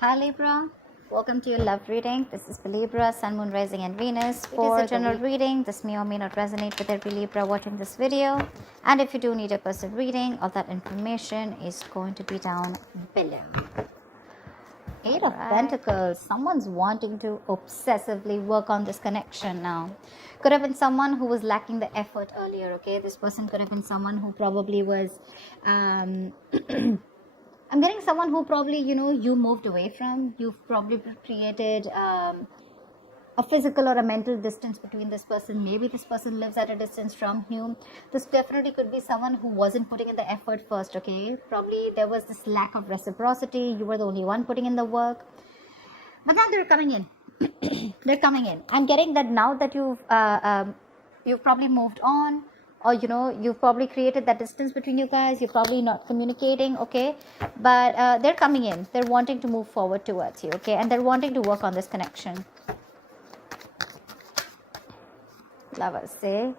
Hi Libra, welcome to your love reading. This is for Libra, Sun, Moon, Rising and Venus. For general reading, this may or may not resonate with every Libra watching this video. And if you do need a personal reading, all that information is going to be down below. Eight of Pentacles. Someone's wanting to obsessively work on this connection now. Could have been someone who was lacking the effort earlier, okay? This person could have been someone who probably was... I'm getting someone who probably, you moved away from. You've probably created a physical or a mental distance between this person. Maybe this person lives at a distance from you. This definitely could be someone who wasn't putting in the effort first, okay? Probably there was this lack of reciprocity. You were the only one putting in the work. But now they're coming in. They're coming in. I'm getting that now that you've probably moved on, or you've probably created that distance between you guys. You're probably not communicating, okay? But they're coming in. They're wanting to move forward towards you, okay? And they're wanting to work on this connection. Lovers, say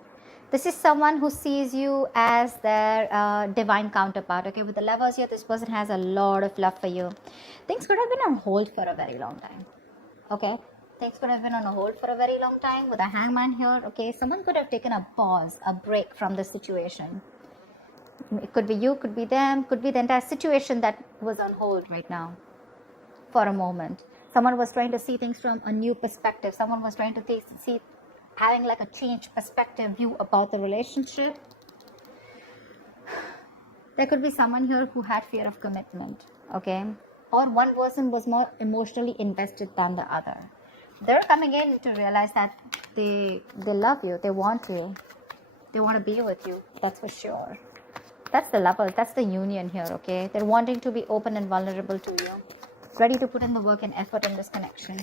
this is someone who sees you as their divine counterpart, okay? With the Lovers here, this person has a lot of love for you. Things could have been on hold for a very long time, okay? Things could have been on a hold for a very long time. With a Hangman here, okay, someone could have taken a pause, a break from the situation. It could be you, could be them, could be the entire situation that was on hold right now for a moment. Someone was trying to see things from a new perspective. Someone was trying to see, having like a changed perspective view about the relationship. There could be someone here who had fear of commitment, okay? Or one person was more emotionally invested than the other. They're coming in to realize that they love you, they want you, they want to be with you, that's for sure. That's the Lovers, that's the union here, okay? They're wanting to be open and vulnerable to you, ready to put in the work and effort in this connection.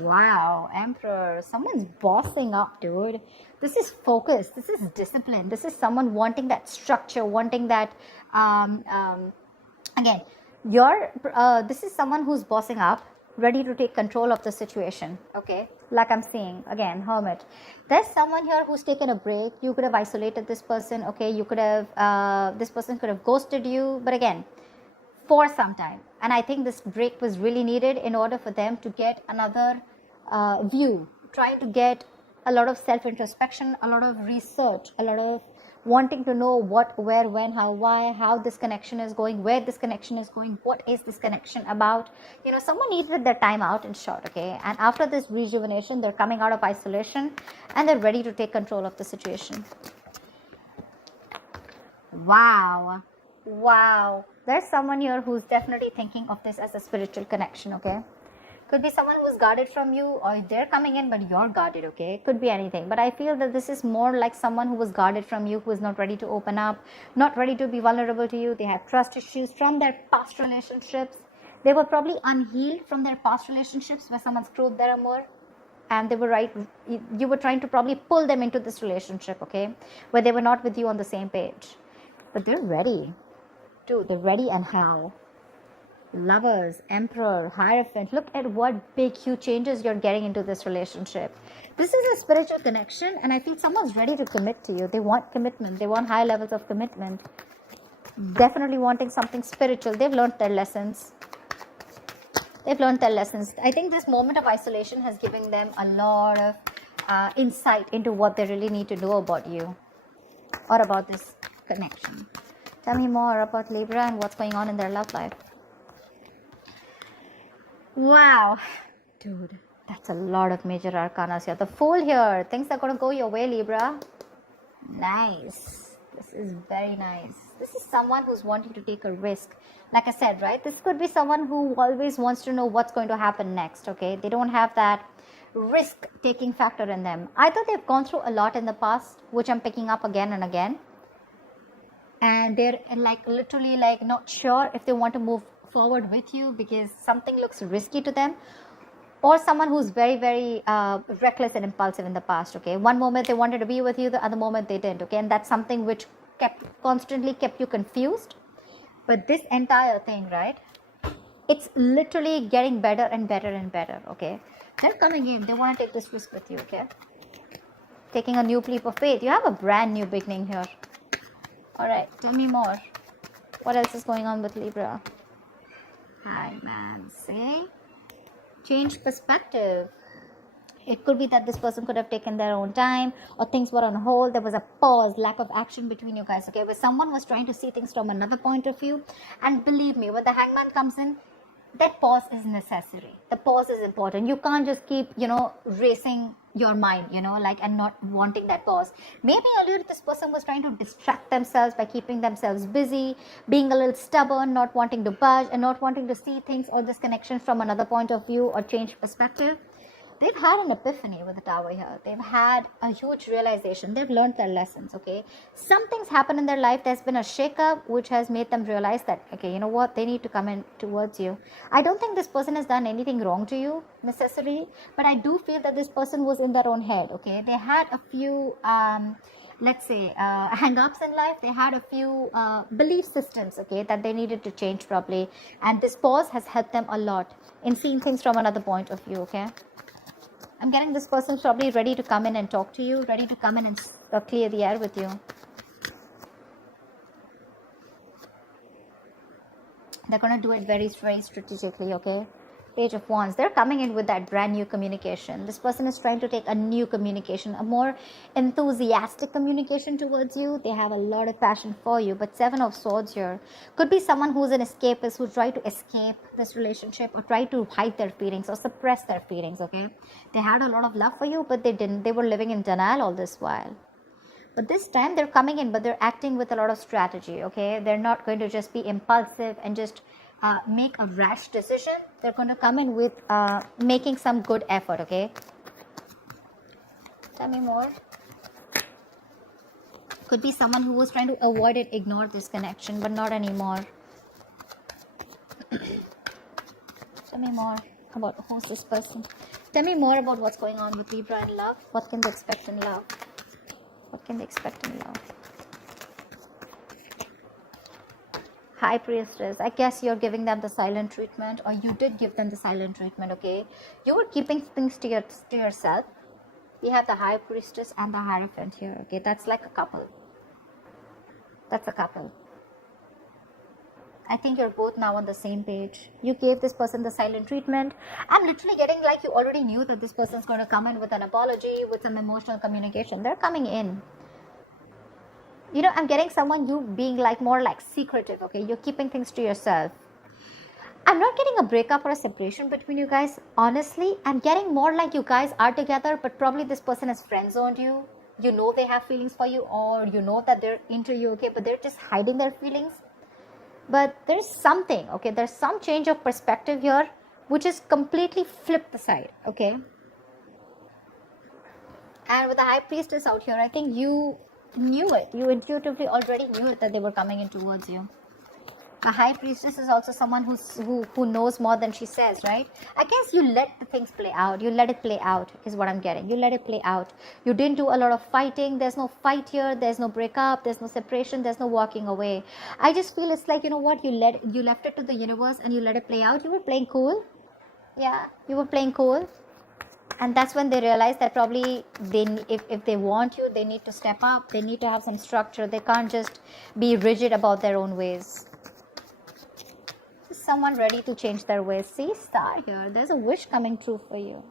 Wow, Emperor, someone's bossing up, dude. This is focus, this is discipline, this is someone wanting that structure, wanting that, again, this is someone who's bossing up, ready to take control of the situation, okay? Like I'm saying, again, Hermit. There's someone here who's taken a break. You could have isolated this person, okay? You could have, this person could have ghosted you, but again, for some time. And I think this break was really needed in order for them to get another view, trying to get a lot of self-introspection, a lot of research, a lot of wanting to know what, where, when, how, why, how this connection is going, where this connection is going, what is this connection about. Someone needed their time out, in short, okay? And after this rejuvenation, they're coming out of isolation and they're ready to take control of the situation. Wow. There's someone here who's definitely thinking of this as a spiritual connection, okay? Could be someone who's guarded from you, or they're coming in but you're guarded, okay? Could be anything. But I feel that this is more like someone who was guarded from you, who is not ready to open up, not ready to be vulnerable to you. They have trust issues from their past relationships. They were probably unhealed from their past relationships where someone screwed their amour. And they were you were trying to probably pull them into this relationship, okay? Where they were not with you on the same page. But they're ready. Dude, they're ready, and how? Lovers, Emperor, Hierophant. Look at what big, huge changes you're getting into this relationship. This is a spiritual connection, and I feel someone's ready to commit to you. They want commitment. They want high levels of commitment. Definitely wanting something spiritual. They've learned their lessons. I think this moment of isolation has given them a lot of insight into what they really need to know about you or about this connection. Tell me more about Libra and what's going on in their love life. Wow, dude, that's a lot of major arcanas here. The Fool here. Things are going to go your way, Libra. Nice. This is very nice. This is someone who's wanting to take a risk. Like I said, right? This could be someone who always wants to know what's going to happen next, okay? They don't have that risk-taking factor in them. Either they've gone through a lot in the past, which I'm picking up again and again, and they're literally not sure if they want to move forward with you because something looks risky to them, or someone who's very, very reckless and impulsive in the past, okay? One moment they wanted to be with you, the other moment they didn't, okay? And that's something which constantly kept you confused. But this entire thing, right, it's literally getting better and better and better, okay? They're coming in, they want to take this risk with you, okay? Taking a new leap of faith. You have a brand new beginning here. All right, tell me more. What else is going on with Libra? Hi, man. See? Change perspective. It could be that this person could have taken their own time, or things were on hold. There was a pause, lack of action between you guys, okay? Where someone was trying to see things from another point of view. And believe me, when the hangman comes in, that pause is necessary. The pause is important. You can't just keep, racing your mind, and not wanting that pause. Maybe earlier this person was trying to distract themselves by keeping themselves busy, being a little stubborn, not wanting to budge, and not wanting to see things or this connection from another point of view or change perspective. They've had an epiphany with the tower here. They've had a huge realization. They've learned their lessons, okay? Something's happened in their life. There's been a shakeup which has made them realize that, okay, you know what? They need to come in towards you. I don't think this person has done anything wrong to you necessarily, but I do feel that this person was in their own head, okay? They had a few, hang-ups in life. They had a few belief systems, okay, that they needed to change properly. And this pause has helped them a lot in seeing things from another point of view, okay? I'm getting this person's probably ready to come in and talk to you, ready to come in and clear the air with you. They're going to do it very, very strategically, okay? Page of Wands. They're coming in with that brand new communication. This person is trying to take a new communication, a more enthusiastic communication towards you. They have a lot of passion for you. But Seven of Swords here could be someone who's an escapist, who tried to escape this relationship or try to hide their feelings or suppress their feelings, okay? They had a lot of love for you, but they didn't. They were living in denial all this while. But this time they're coming in, but they're acting with a lot of strategy, okay? They're not going to just be impulsive and just make a rash decision. They're going to come in with making some good effort, okay? Tell me more. Could be someone who was trying to avoid it, ignore this connection, but not anymore. Tell me more about who's this person. Tell me more about what's going on with Libra in love. What can they expect in love? What can they expect in love? High Priestess. I guess you're giving them the silent treatment, or you did give them the silent treatment, okay? You were keeping things to yourself. We have the High Priestess and the Hierophant here, okay? That's like a couple. That's a couple. I think you're both now on the same page. You gave this person the silent treatment. I'm literally getting like you already knew that this person's going to come in with an apology, with some emotional communication. They're coming in. I'm getting someone you being like more like secretive, okay? You're keeping things to yourself. I'm not getting a breakup or a separation between you guys. Honestly, I'm getting more like you guys are together, but probably this person has friend-zoned you. You know they have feelings for you, or you know that they're into you, okay? But they're just hiding their feelings. But there's something, okay? There's some change of perspective here, which is completely flipped the side, okay? And with the High Priestess out here, I think you knew it. You intuitively already knew it that they were coming in towards you. A High Priestess is also someone who knows more than she says, right? I guess you let the things play out. You let it play out is what I'm getting. You let it play out. You didn't do a lot of fighting. There's no fight here. There's no breakup. There's no separation. There's no walking away. I just feel it's like, you know what? You left it to the universe and you let it play out. You were playing cool. Yeah, you were playing cool. And that's when they realize that probably if they want you, they need to step up. They need to have some structure. They can't just be rigid about their own ways. Someone ready to change their ways. See, star here. There's a wish coming true for you.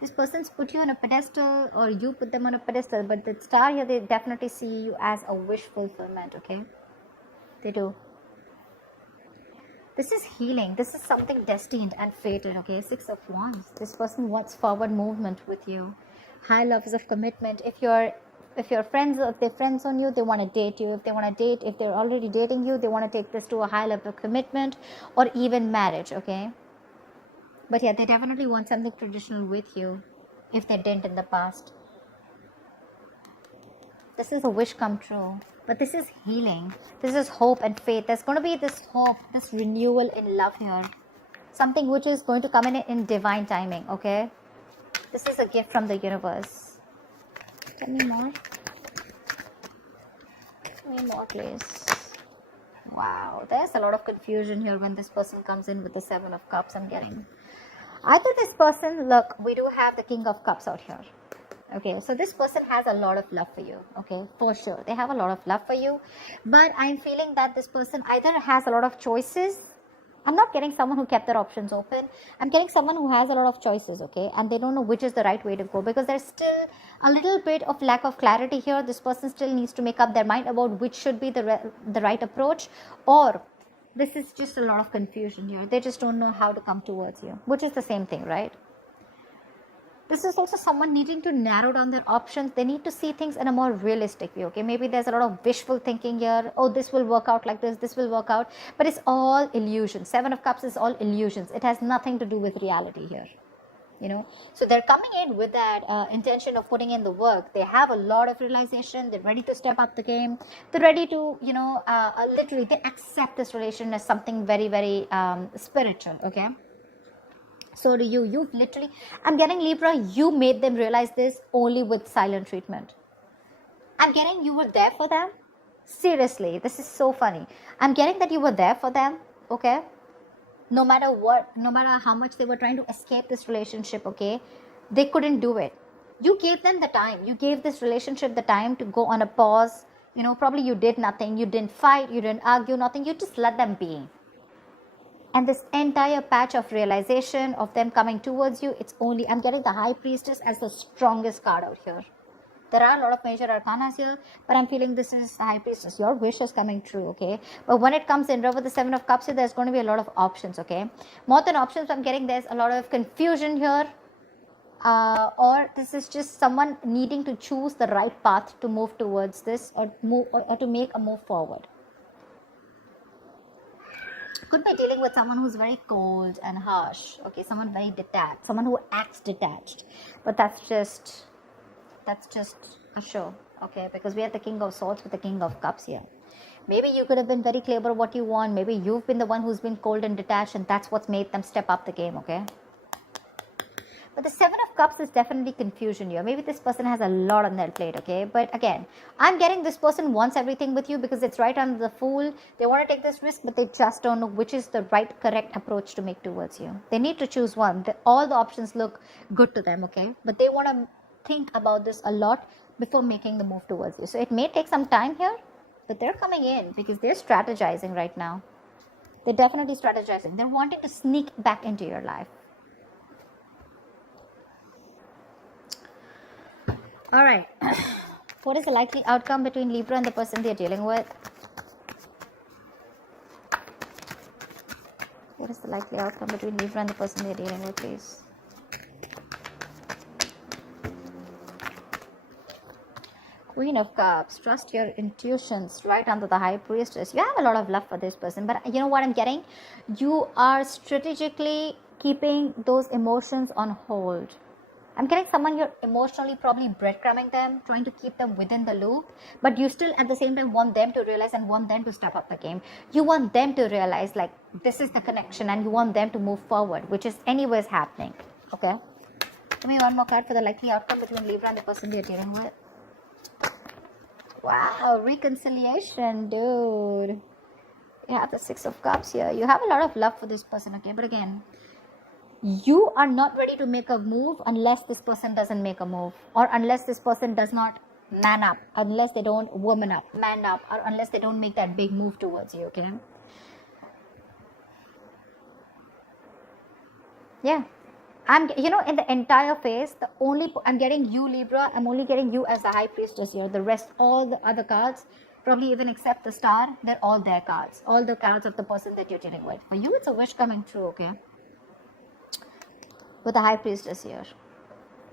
This person's put you on a pedestal, or you put them on a pedestal. But the star here, they definitely see you as a wish fulfillment, okay? They do. This is healing. This is something destined and fated, okay? Six of Wands. This person wants forward movement with you. High levels of commitment. If they're friends on you, they want to date you. If they want to date, if they're already dating you, they want to take this to a high level of commitment or even marriage, okay? But yeah, they definitely want something traditional with you if they didn't in the past. This is a wish come true. But this is healing. This is hope and faith. There's going to be this hope, this renewal in love here. Something which is going to come in divine timing, okay? This is a gift from the universe. Tell me more. Tell me more, please. Wow. There's a lot of confusion here when this person comes in with the Seven of Cups I'm getting. Either this person, look, we do have the King of Cups out here. Okay, so this person has a lot of love for you, okay, for sure. They have a lot of love for you, but I'm feeling that this person either has a lot of choices I'm not getting someone who kept their options open. I'm getting someone who has a lot of choices, okay? And they don't know which is the right way to go, because there's still a little bit of lack of clarity here. This person still needs to make up their mind about which should be the right approach, or this is just a lot of confusion here. They just don't know how to come towards you, which is the same thing, right? This is also someone needing to narrow down their options. They need to see things in a more realistic way, okay? Maybe there's a lot of wishful thinking here. Oh, this will work out like this will work out. But it's all illusion. Seven of Cups is all illusions. It has nothing to do with reality here, you know? So they're coming in with that intention of putting in the work. They have a lot of realization. They're ready to step up the game. They're ready to, you know, literally, they accept this relation as something very, very spiritual, okay? So do you. You've literally, I'm getting Libra, you made them realize this only with silent treatment. I'm getting you were there for them. Seriously, this is so funny. I'm getting that you were there for them, okay? No matter what, no matter how much they were trying to escape this relationship, okay? They couldn't do it. You gave them the time. You gave this relationship the time to go on a pause. You know, probably you did nothing. You didn't fight. You didn't argue, nothing. You just let them be. And this entire patch of realization of them coming towards you, it's only, I'm getting the High Priestess as the strongest card out here. There are a lot of major arcanas here, but I'm feeling this is the High Priestess. Your wish is coming true, okay? But when it comes in with the Seven of Cups here, there's going to be a lot of options, okay? More than options, I'm getting there's a lot of confusion here. Or this is just someone needing to choose the right path to move towards this, or to make a move forward. Could be dealing with someone who's very cold and harsh, okay? Someone very detached, someone who acts detached. But that's just a show, okay? Because we have the King of Swords with the King of Cups here. Maybe you could have been very clear about what you want. Maybe you've been the one who's been cold and detached, and that's what's made them step up the game, okay? But the Seven of Cups is definitely confusion here. Maybe this person has a lot on their plate, okay? But again, I'm getting this person wants everything with you because it's right under the Fool. They want to take this risk, but they just don't know which is the right, correct approach to make towards you. They need to choose one. All the options look good to them, okay? But they want to think about this a lot before making the move towards you. So it may take some time here, but they're coming in because they're strategizing right now. They're definitely strategizing. They're wanting to sneak back into your life. All right. What is the likely outcome between Libra and the person they're dealing with? What is the likely outcome between Libra and the person they're dealing with, please? Queen of Cups. Trust your intuitions. Right under the High Priestess. You have a lot of love for this person. But you know what I'm getting? You are strategically keeping those emotions on hold. I'm getting someone you're emotionally probably breadcrumbing them, trying to keep them within the loop, but you still at the same time want them to realize and want them to step up the game. You want them to realize like this is the connection, and you want them to move forward, which is anyways happening, okay? Give me one more card for the likely outcome between Libra and the person you're dealing with. Wow, reconciliation, dude. You have the Six of Cups here. You have a lot of love for this person, okay? But again, you are not ready to make a move unless this person doesn't make a move, or unless this person does not man up, unless they don't woman up, man up, or unless they don't make that big move towards you, okay? Yeah. You know, in the entire phase, I'm getting you, Libra, I'm only getting you as the High Priestess here. The rest, all the other cards, probably even except the Star, they're all their cards. All the cards of the person that you're dealing with. For you, it's a wish coming true, okay? With the High Priestess here.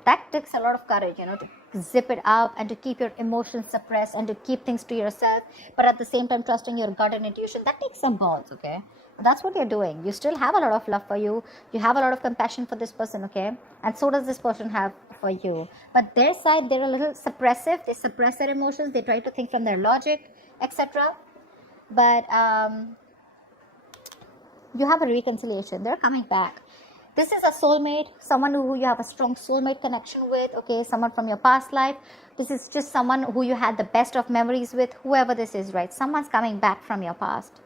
That takes a lot of courage, you know, to zip it up and to keep your emotions suppressed and to keep things to yourself, but at the same time trusting your gut and intuition. That takes some balls, okay? But that's what you're doing. You still have a lot of love for you. You have a lot of compassion for this person, okay? And so does this person have for you. But their side, they're a little suppressive. They suppress their emotions. They try to think from their logic, etc. But you have a reconciliation. They're coming back. This is a soulmate, someone who you have a strong soulmate connection with, okay, someone from your past life. This is just someone who you had the best of memories with, whoever this is, right? Someone's coming back from your past.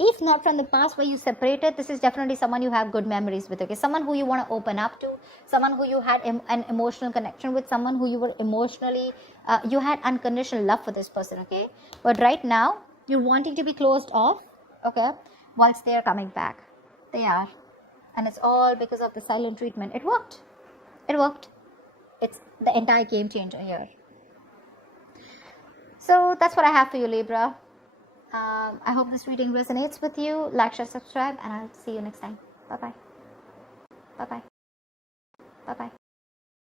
If not from the past where you separated, this is definitely someone you have good memories with, okay? Someone who you want to open up to, someone who you had an emotional connection with, someone who you were emotionally, you had unconditional love for this person, okay? But right now, you're wanting to be closed off, okay? whilst they are coming back. They are. And it's all because of the silent treatment. It worked. It worked. It's the entire game changer here. So that's what I have for you, Libra. I hope this reading resonates with you. Like, share, subscribe, and I'll see you next time. Bye-bye. Bye-bye. Bye-bye.